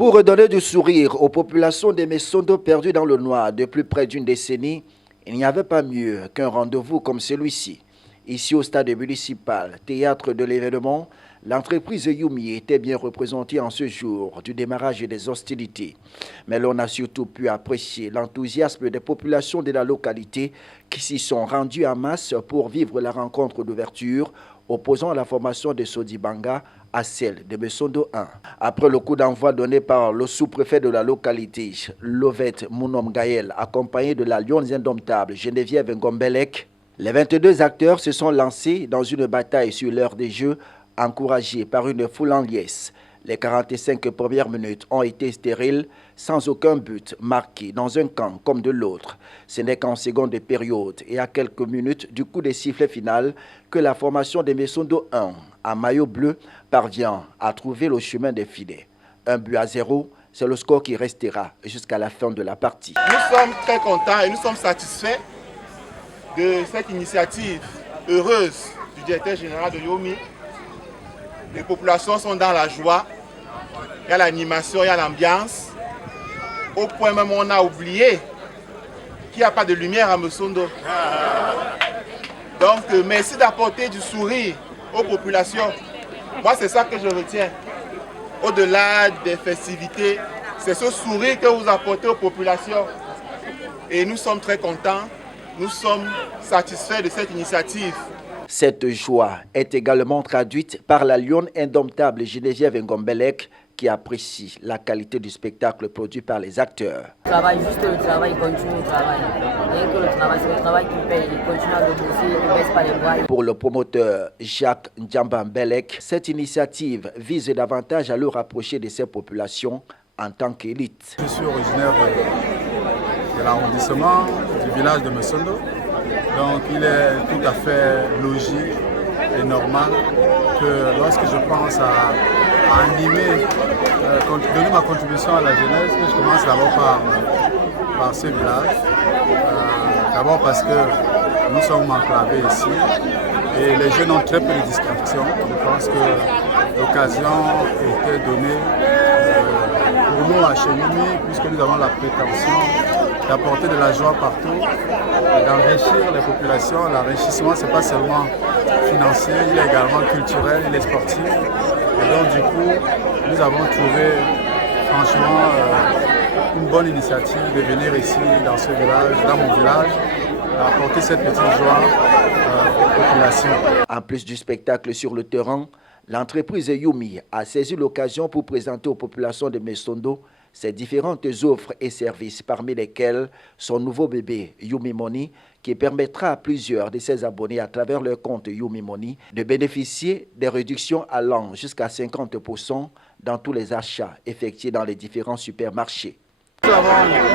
Pour redonner du sourire aux populations des Messondo perdues dans le noir depuis près d'une décennie, il n'y avait pas mieux qu'un rendez-vous comme celui-ci. Ici au stade municipal, théâtre de l'événement, l'entreprise Yumi était bien représentée en ce jour du démarrage des hostilités. Mais l'on a surtout pu apprécier l'enthousiasme des populations de la localité qui s'y sont rendues en masse pour vivre la rencontre d'ouverture opposant la formation de Sodibanga à celle de Messondo 1. Après le coup d'envoi donné par le sous-préfet de la localité, Lovette Mounom Gaël, accompagné de la Lionne indomptable Geneviève Ngombelec, les 22 acteurs se sont lancés dans une bataille sur l'heure des jeux, encouragés par une foule en liesse. Les 45 premières minutes ont été stériles, sans aucun but marqué dans un camp comme de l'autre. Ce n'est qu'en seconde période et à quelques minutes du coup de sifflet final que la formation des Messondo 1, à maillot bleu, parvient à trouver le chemin des filets. 1-0, c'est le score qui restera jusqu'à la fin de la partie. Nous sommes très contents et nous sommes satisfaits de cette initiative heureuse du directeur général de Yomi. Les populations sont dans la joie, il y a l'animation, il y a l'ambiance. Au point même où on a oublié qu'il n'y a pas de lumière à Messondo. Donc merci d'apporter du sourire aux populations. Moi c'est ça que je retiens. Au-delà des festivités, c'est ce sourire que vous apportez aux populations. Et nous sommes très contents, nous sommes satisfaits de cette initiative. Cette joie est également traduite par la Lionne indomptable Geneviève Ngombelec qui apprécie la qualité du spectacle produit par les acteurs. Le travail, juste le travail, continue le travail. Rien que le travail, c'est le travail qui paye. Il continue à le bosser, il ne baisse pas les bras. Pour le promoteur Jacques Ndjamba-Mbelec, cette initiative vise davantage à le rapprocher de ces populations en tant qu'élite. Je suis originaire de l'arrondissement du village de Messondo. Donc il est tout à fait logique et normal que lorsque je pense à animer, donner ma contribution à la jeunesse, que je commence d'abord par ce village. D'abord parce que nous sommes enclavés ici et les jeunes ont très peu de distractions. Je pense que l'occasion était donnée pour nous à chez Yumi, puisque nous avons la prétention d'apporter de la joie partout, d'enrichir les populations. L'enrichissement, ce n'est pas seulement financier, il est également culturel, il est sportif. Et donc du coup, nous avons trouvé franchement une bonne initiative de venir ici, dans ce village, dans mon village, apporter cette petite joie aux populations. En plus du spectacle sur le terrain, l'entreprise Yumi a saisi l'occasion pour présenter aux populations de Messondo ses différentes offres et services, parmi lesquels son nouveau bébé Yumi Money, qui permettra à plusieurs de ses abonnés à travers leur compte Yumi Money de bénéficier des réductions allant jusqu'à 50% dans tous les achats effectués dans les différents supermarchés. Nous avons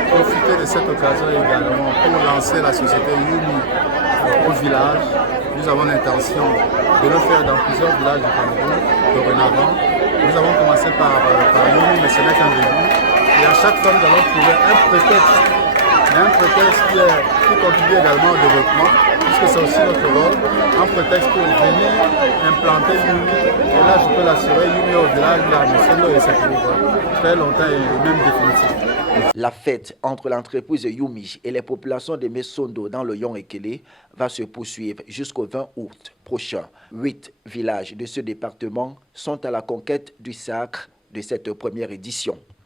profité de cette occasion également pour lancer la société Yumi au village. Nous avons l'intention de le faire dans plusieurs villages du Cameroun dorénavant. Nous avons commencé par Yumi, mais ce n'est qu'un début. Et à chaque fois, nous allons trouver un prétexte. Il y a un prétexte qui contribue également au développement, puisque c'est aussi notre rôle. Un prétexte pour venir implanter Yumi. Et là, je peux l'assurer, Yumi au village, il a Messondo et c'est pour très longtemps et même définitif. La fête entre l'entreprise Yumi et les populations de Messondo dans le Yon-Ekele va se poursuivre jusqu'au 20 août prochain. 8 villages de ce département sont à la conquête du sacre de cette première édition.